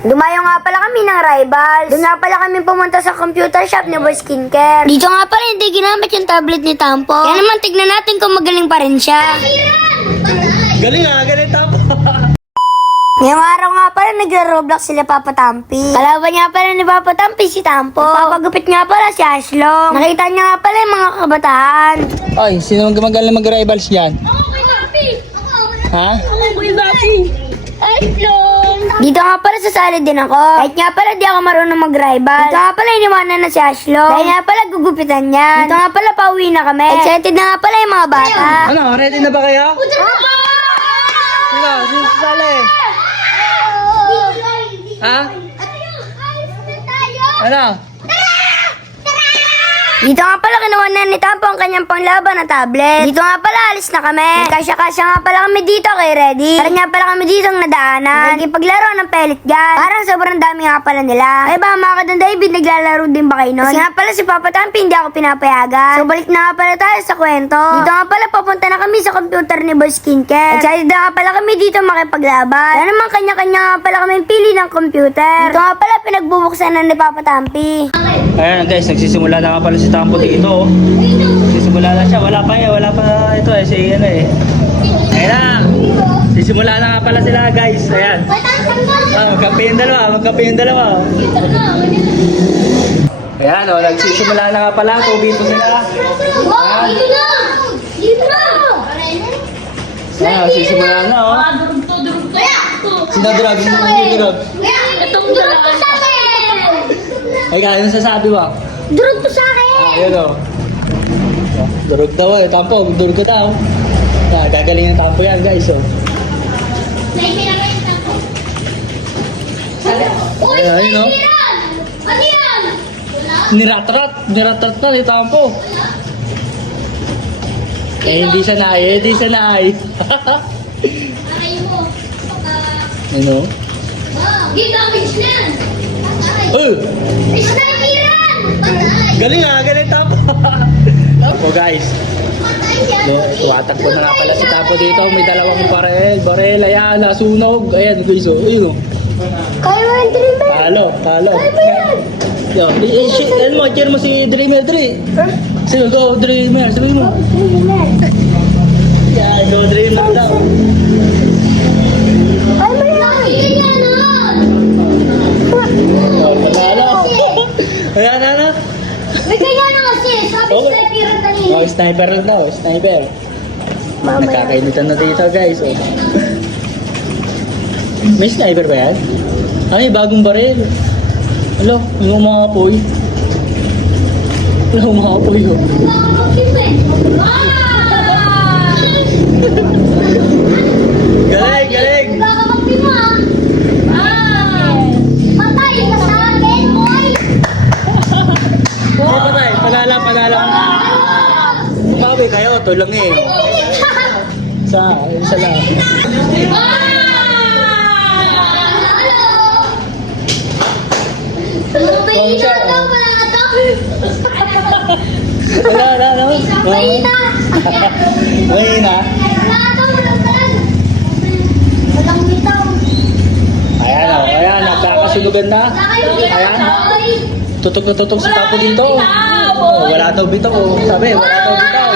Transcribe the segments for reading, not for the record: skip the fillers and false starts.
Dumayo nga pala kami ng Rivals. Doon nga pala kami pumunta sa computer shop ni Boy Skincare. Dito nga pala hindi ginamit yung tablet ni Tampo. Kaya naman tignan natin kung magaling pa rin siya. Galing galing Tampo. Ngayong araw nga pala nagre-Roblox sila Papa Tampi. Kalaban nga pala ni Papa Tampi si Tampo. Papagupit nga pala si Ashlong. Nakita niya nga pala yung mga kabataan. Ay, sino magaling mag-rivals dyan? Ha? Dito nga pala sasali din ako. Kahit nga pala di ako marunong mag-rival. Dito nga pala iniwanan na si Ashlong. Dahil nga pala gugupitan niyan. Dito nga pala pauwi na kami. Excited na nga pala yung mga bata. Ano, ready na ba kayo? Sino sasali? Ha? Ano? Dito nga pala kinuha na ni Tampo ang kanyang panglaban na tablet. Dito nga pala alis na kami. Nagkasya-kasya nga pala kami dito kay Reddy. Para nga pala kami dito ang nadaanan. Nagipaglaro ng pellet gun. Parang sobrang dami nga pala nila. Ay ba mga kadang David, naglalaro din ba kayo nun? Kasi nga pala si Papa Tampi hindi ako pinapayagan. So balik na nga pala tayo sa kwento. Dito nga pala papunta na kami sa computer ni Boy Skincare. Excited na nga pala kami dito makipaglaban. Kaya naman kanya-kanya nga pala kami pili ng computer. Dito nga pala pinagbubuksan na ni Papa Tampi. Ayan guys, nagsisimula na nga pala si Tampo dito. Nagsisimula na siya, wala pa ito si ano eh. Ayan na. Nagsisimula na nga pala sila guys. Ayan. Magkape yung dalawa. Ayan o, nagsisimula na nga pala. Tubito sila. Ayan, nagsisimula na o. Sinadurag. Ay, kaya yung sasabi ba? Durog po sa akin! Ayan o. Durog daw eh. Tampo, durog ka daw. Gagaling ang Tampo yan guys o. Ayun o. Ano yan? Niratrat na ni Tampo. Eh, hindi siya naay. Aray mo. Ano? Ginamit na yan! Sniperan! Galing Tampo. Tampo guys. Tuwatakbo na nga pala si Tampo dito. May dalawang barel. Ayan, nasunog. Ayan guys o. Ayun o. Kaya mo yung dreamer! Talo. Ano mo, cheer mo si Dreamer 3. Sige, go Dreamer. Sabi mo. Yeah, go Dreamer daw. Ay, may yan! Talo. Ayan, ano? May kaya na kasi, sabi sniperan kanina. Oh, sniper. Nakakainitan na dito guys. Oh. May sniper ba yan? Ay, bagong baril. Alo, may mga apoy. Oh. Galing. Patay ka sa akin, boy! Patay, panala. Bawi kayo, tulang eh. Isa lang. Wala. Mahina. Ayan, nagkakasunugan na. Ayan. Tutok na tutok si Tampo dito. Oh, wala daw bitaw. Sabi, wala daw bitaw.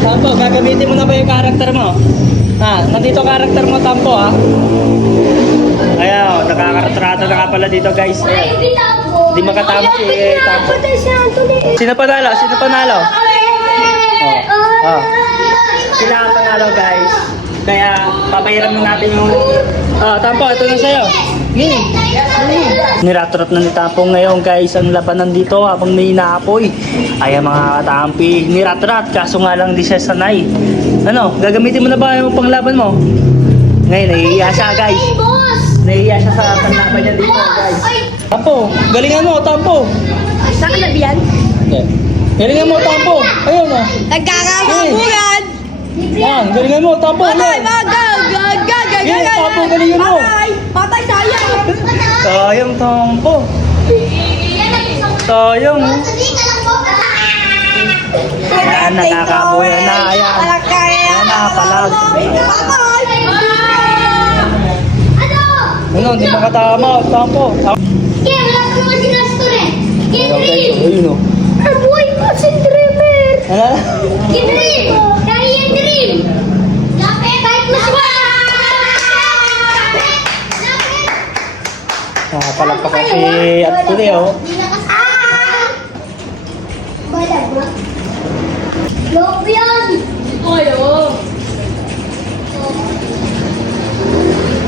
Tampo, gagamitin mo na ba yung karakter mo? Nandito karakter mo, Tampo ha? Ayan, nakakaratrata na nga pala dito guys. Hindi makatama si Tampo. Sino panalo? Sila ang panalo guys. Kaya papahiram na natin yung... Tampo, ito na sa'yo. Niratrat na ni Tampo ngayon guys ang labanan dito habang may inaapoy. Ayan mga katampi, niratrat kaso nga lang di siya sanay. Ano, gagamitin mo na ba yung panglaban mo? Ngayon, nahihiya siya guys. Nahihiya siya sa panglaban niya dito guys. Tampo, galingan mo Tampo. Saan ka nabiyan? Galingan mo Tampo. Ayun o. Nagkakasabugan! Yan, galingan mo Tampo. Tampo, galingan mo. Patay, sayang! Sayang Tampo. Sayang. Ayan, nakakabuhay na. Ayan. Ayan na, palag. Ano, hindi makatama. Tampo. Kaya wala ka naman sinastor eh. Ayan guys, ayun o. Boy, si Dreamer. Ano? Dream! Kaya yung dream! Lapit! Kahit maswa! Lapit! Nakapalagpakan si Anthony o. Balag ba? Loob yan! Ayo.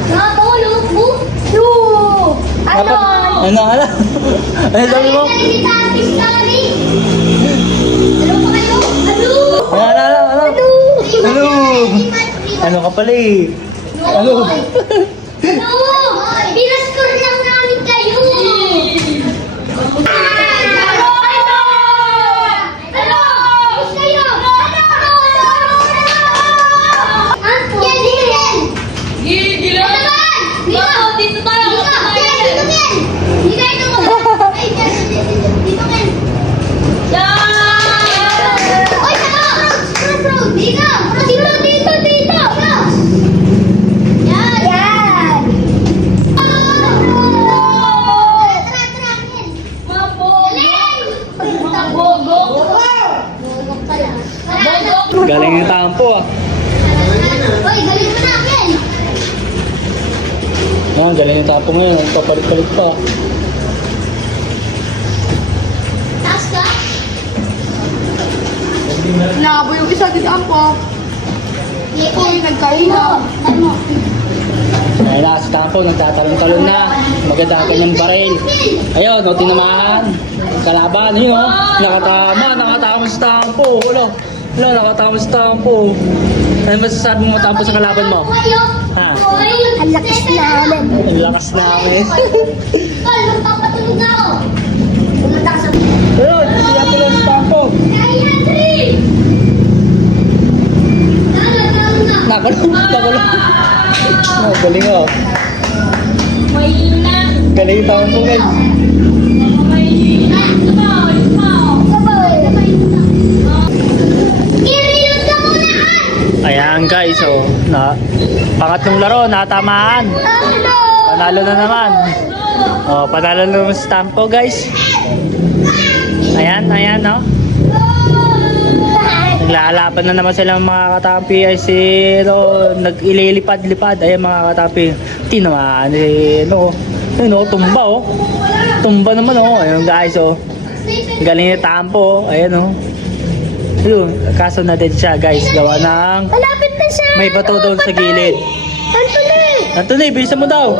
Nakatulog mo? No! Ano? Ano? Ano sabi mo? Ano pa kayo? Ano? Ano? Ano? Ano ka pala eh? Ano? Ano? Pinascore lang namin kayo! Ano? Ano? Gusto kayo? Ano? Yan, dito yan! Gigil. Ano naman? Dito, dito tayo. Dito! Dito, Ken! Dito kayo ito! Ay, dito, Ken! Oy, saka! Crossroad! Dito! Dito, dito, dito! Yan! Yan! Tara, tara, Ken! Mabogok. Bogok pala. Tara, Galing yung tampo ah. Oy, galing mo na, Ken! Oh, galing yung tampo ngayon. Papalit-palit pa. Taas ka? Nabo yung isa dito ako. Uy, nagkaina. Ano? Ayun na, si tampo. Nagtatalon-talon na. Maganda ang kanyang baril. Ayun, o, tinamaan. Kalaban, yun o. Nakatama si tampo. Wala, nakatama si tampo. Ano masasabi mo tampo sa kalaban mo? Ha? Ang lakas namin. Ang lakas namin. Tol, magpapatulog na ako. Pumunta ka sa... Ayun, siya pala si tampo. Kaya, Dream! Talo na. Nakalong. Oh, galing o. Mahina. Galing yung tampo guys. Mahina. I-reload ka muna, Ayan guys, oh. Pangatlong laro, natamaan. Ano? Panalo na naman. Oh, panalo na naman si Tampo guys. Ayan, no? Naglalaban na naman silang mga katampi ay si nag-ililipad-lipad. Ayan mga katampi. Tinamaan ayun oh, tumba oh. Tumba naman oh. Ayun guys oh. Galing ni Tampo. Ayan oh. Yun, kaso na din siya guys. Gawa ng Malapit na siya. may bato doon sa gilid. Anthony! Anthony, bilisan mo daw.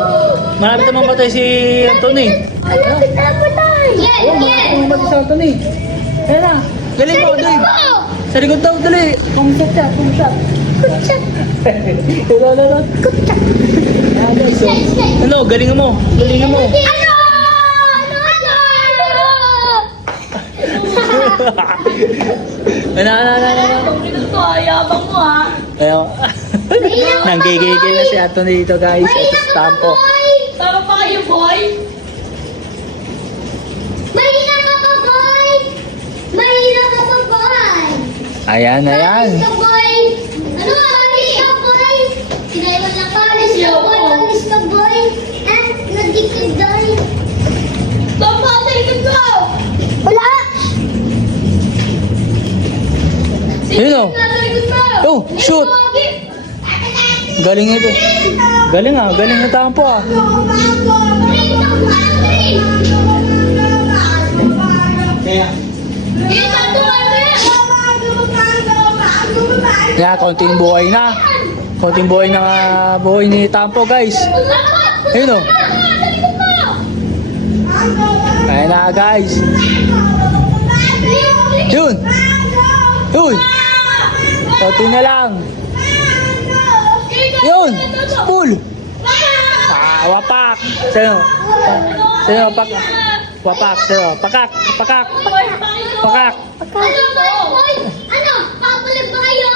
Malapit naman patay si Anthony. Malapit na po tayo. Yan, yan. Malapit si Anthony. Ayan na. Galing mo, dali. Sa likod daw, dali. Pumshot siya, pumshot. Kutsak. Lala. Kutsak. Ayan guys. oh. Ano, galingan mo. Galingan mo. Ano? Ano? Ano. Ito, ayabang mo ha. Ayun. Nanggigigil na si Anthony dito guys. Ito si Tampo. Tama pa kayo, boy. Mahina ka pa, boy! Mahina ka pa, boy! Ayan. Alis ka, boy! Ano? Alis ka, boy! Sinaiwan lang ka. Alis ka, boy! Alis ka, boy! Ah, nagdikid, boy! Tama, sa likod ko. Wala! Yun oh. Nasa likod mo. Oh, shoot. Galing ito. Galing na Tampo ah. Kaya konting buhay na. Konting buhay na buhay ni Tampo guys. Ayun oh. Ayun na guys. Yun. Konti na lang. Yun. Spool. Wapak. Sino? Wapak. Wapak. Sino? Pakak. Ano, boy? Ano? Papalag ba kayo?